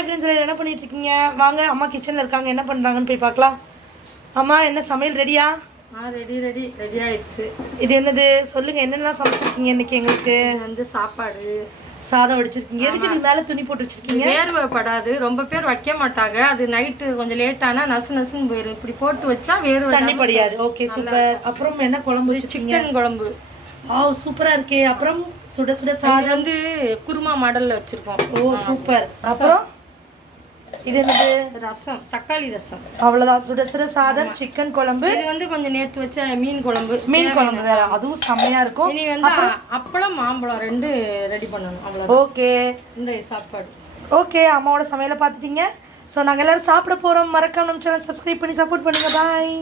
Hi friends, என்ன பண்ணிட்டு இருக்கீங்க? வாங்க, அம்மா கிச்சன்ல இருக்காங்க, என்ன பண்றாங்கன்னு போய் பார்க்கலாம். அம்மா, என்ன சமையல் ரெடியா? ரெடி ஆயிடுச்சு. இது என்னது சொல்லுங்க, என்னெல்லாம் சமைச்சிருக்கீங்க இன்னைக்கு? எங்களுக்கு வந்து சாப்பாடு சாதம் வடிச்சிருக்கீங்க. எதுக்கு நீ மேல துணி போட்டு வச்சிருக்கீங்க? வேர்வைப்படாது, ரொம்ப பேர் வைக்க மாட்டாங்க. அது நைட்டு கொஞ்சம் லேட் ஆனா நசுன்னு போயிடும். இப்படி போட்டு வச்சா வேர்வை தண்ணி படியாது. Okay, super. அப்புறம் என்ன குழம்பு வச்சிருக்கீங்க? சிக்கன் குழம்பு. சூப்பரா இருக்கே. அப்புறம் சுட சுட சாதம் வந்து குருமா மாடல்ல வச்சிருக்கோம். ஓ சூப்பர். அப்புறம் இது என்னது? ரசம், தக்காளி ரசம். அவ்வளவுதான். சுட சுட சாதம், சிக்கன் குழம்பு. இது வந்து கொஞ்சம் நேத்து வச்ச மீன் குழம்பு. மீன் குழம்பு வேற, அதுவும் செம்மையா இருக்கும். இனி வந்து அப்பளம் மாம்பழம் ரெண்டு ரெடி பண்ணணும். அவ்வளவு. ஓகே, இந்த சாப்பாடு. ஓகே, அம்மாவோட சமையலை பார்த்துட்டீங்க. ஸோ நாங்கள் எல்லாரும் சாப்பிட போறோம். மறக்காம நம்ம சேனல் சப்ஸ்கிரைப் பண்ணி சப்போர்ட் பண்ணுங்க. பாய்.